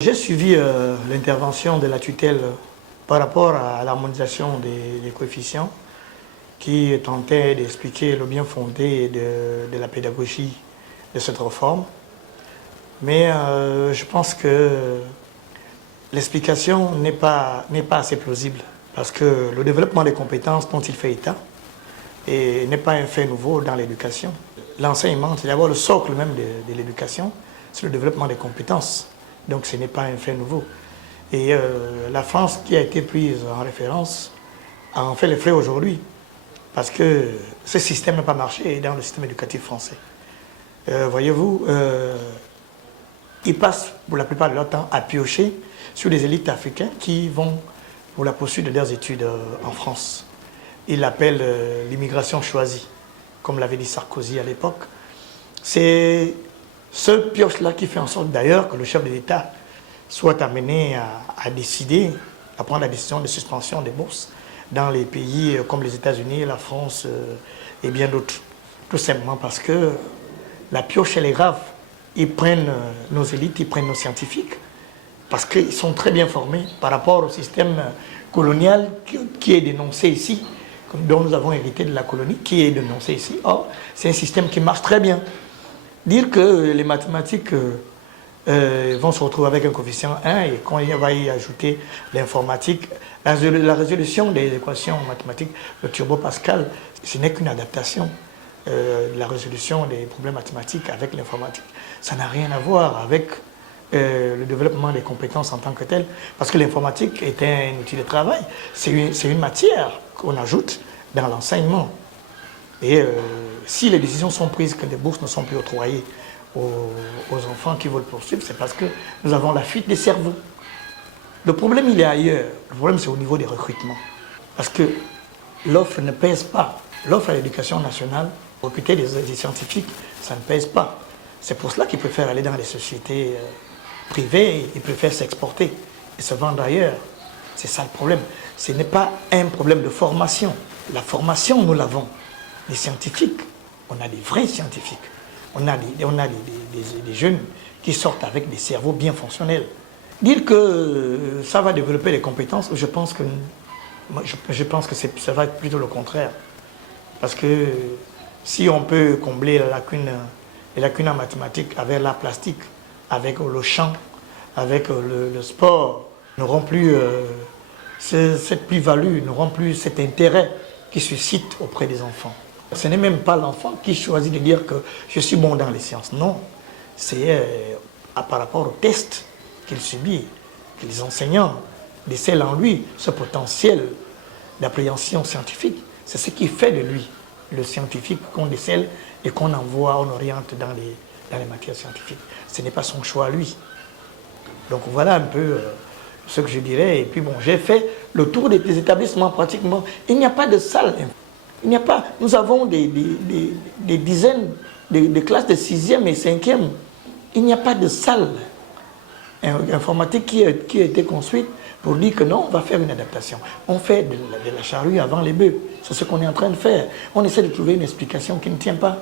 J'ai suivi l'intervention de la tutelle par rapport à l'harmonisation des coefficients qui tentait d'expliquer le bien fondé de la pédagogie de cette réforme. Mais je pense que l'explication n'est pas assez plausible parce que le développement des compétences dont il fait état n'est pas un fait nouveau dans l'éducation. L'enseignement, c'est d'abord le socle même de l'éducation, c'est le développement des compétences. Donc ce n'est pas un fait nouveau. Et la France qui a été prise en référence a en fait les frais aujourd'hui parce que ce système n'a pas marché dans le système éducatif français. Voyez-vous, ils passent pour la plupart de leur temps à piocher sur des élites africaines qui vont pour la poursuite de leurs études en France. Ils l'appellent l'immigration choisie, comme l'avait dit Sarkozy à l'époque. C'est ce pioche-là qui fait en sorte d'ailleurs que le chef de l'État soit amené à décider, à prendre la décision de suspension des bourses dans les pays comme les États-Unis, la France et bien d'autres. Tout simplement parce que la pioche, elle est grave. Ils prennent nos élites, ils prennent nos scientifiques, parce qu'ils sont très bien formés par rapport au système colonial qui est dénoncé ici, dont nous avons hérité de la colonie, qui est dénoncé ici. Or, c'est un système qui marche très bien. Dire que les mathématiques vont se retrouver avec un coefficient 1 et qu'on va y ajouter l'informatique, la résolution des équations mathématiques, le turbo Pascal, ce n'est qu'une adaptation de la résolution des problèmes mathématiques avec l'informatique. Ça n'a rien à voir avec le développement des compétences en tant que tel, parce que l'informatique est un outil de travail, c'est une matière qu'on ajoute dans l'enseignement. Et si les décisions sont prises que des bourses ne sont plus octroyées aux enfants qui veulent poursuivre, c'est parce que nous avons la fuite des cerveaux. Le problème, il est ailleurs. Le problème, c'est au niveau des recrutements. Parce que l'offre ne pèse pas. L'offre à l'éducation nationale, recruter des scientifiques, ça ne pèse pas. C'est pour cela qu'ils préfèrent aller dans les sociétés privées, ils préfèrent s'exporter et se vendre ailleurs. C'est ça le problème. Ce n'est pas un problème de formation. La formation, nous l'avons. Les scientifiques, on a des vrais scientifiques. On a des jeunes qui sortent avec des cerveaux bien fonctionnels. Dire que ça va développer les compétences, je pense que ça va être plutôt le contraire. Parce que si on peut combler les lacunes en mathématiques avec l'art plastique, avec le chant, avec le sport, n'auront plus cette plus-value, n'auront plus cet intérêt qui suscite auprès des enfants. Ce n'est même pas l'enfant qui choisit de dire que je suis bon dans les sciences. Non, c'est par rapport au test qu'il subit, que les enseignants décèlent en lui ce potentiel d'appréhension scientifique. C'est ce qui fait de lui le scientifique qu'on décèle et qu'on envoie, on oriente dans les matières scientifiques. Ce n'est pas son choix à lui. Donc voilà un peu ce que je dirais. Et puis bon, j'ai fait le tour des établissements pratiquement. Il n'y a pas de salle. Il n'y a pas. Nous avons des dizaines de classes de 6e et 5e. Il n'y a pas de salle informatique qui a été construite pour dire que non, on va faire une adaptation. On fait de la charrue avant les bœufs. C'est ce qu'on est en train de faire. On essaie de trouver une explication qui ne tient pas.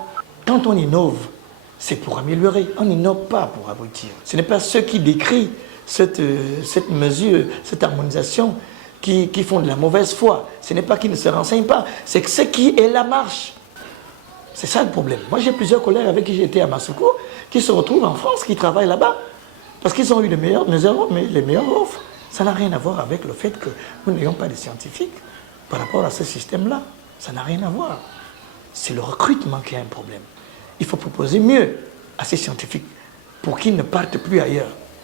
Quand on innove, c'est pour améliorer. On n'innove pas pour abrutir. Ce n'est pas ceux qui décrivent cette mesure, cette harmonisation, qui font de la mauvaise foi. Ce n'est pas qu'ils ne se renseignent pas, c'est que ce qui est la marche. C'est ça le problème. Moi, j'ai plusieurs collègues avec qui j'étais à Massoukou qui se retrouvent en France, qui travaillent là-bas, parce qu'ils ont eu les meilleures offres. Ça n'a rien à voir avec le fait que nous n'ayons pas de scientifiques par rapport à ce système-là. Ça n'a rien à voir. C'est le recrutement qui a un problème. Il faut proposer mieux à ces scientifiques pour qu'ils ne partent plus ailleurs.